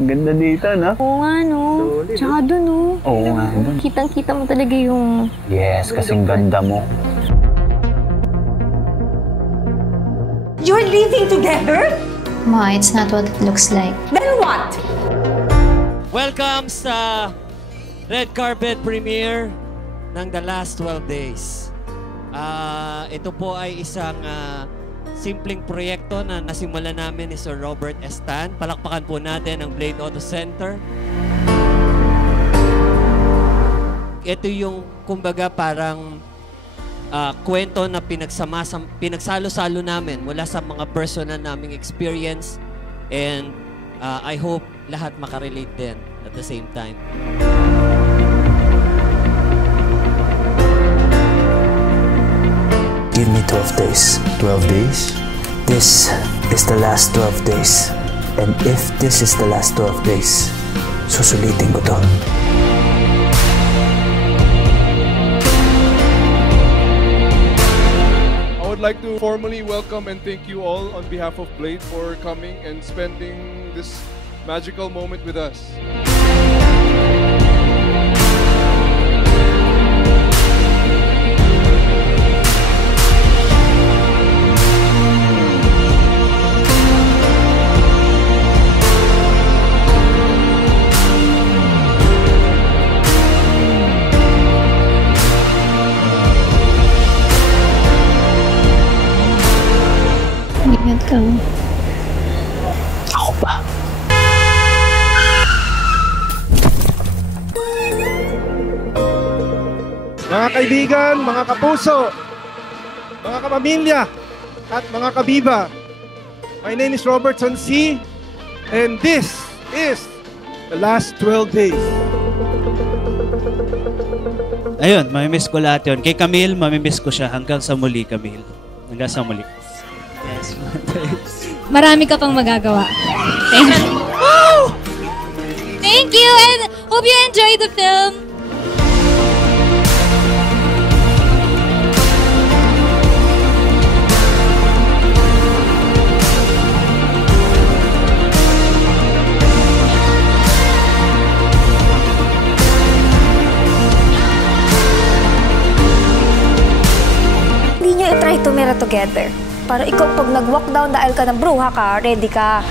Ang ganda dito, no? Oo nga, no? Tsaka dun, no? Oo nga, dun. Kitang-kita mo talaga yung... Yes, kasing ganda mo. You're living together? Ma, it's not what it looks like. Then what? Welcome sa red carpet premiere ng The Last 12 Days. Ito po ay isang simpleng proyekto na nasimulan namin ni Sir Robert Estan. Palakpakan po natin ang Blade Auto Center. Ito yung kumbaga parang kwento na pinagsalo-salo namin mula sa mga personal naming experience, and I hope lahat makarelate din at the same time. Give me 12 days. 12 days? This is the last 12 days. And if this is the last 12 days, susulitin ko to. I would like to formally welcome and thank you all on behalf of Blade for coming and spending this magical moment with us. Ingat ka. Ako pa. Mga kaibigan, mga kapuso, mga kapamilya, at mga kabiba, my name is Robertson C. And this is The Last 12 Days. Ayun, mamimiss ko lahat yun. Kay Camille, mamimiss ko siya. Hanggang sa muli, Camille. Hanggang sa muli. Yes. Marami ka pang magagawa. Thank you. Thank you, and hope you enjoy the film. Hindi nyo i-try tumira together. Para ikaw pag nag-walk down dahil ka ng bruha ka, ready ka.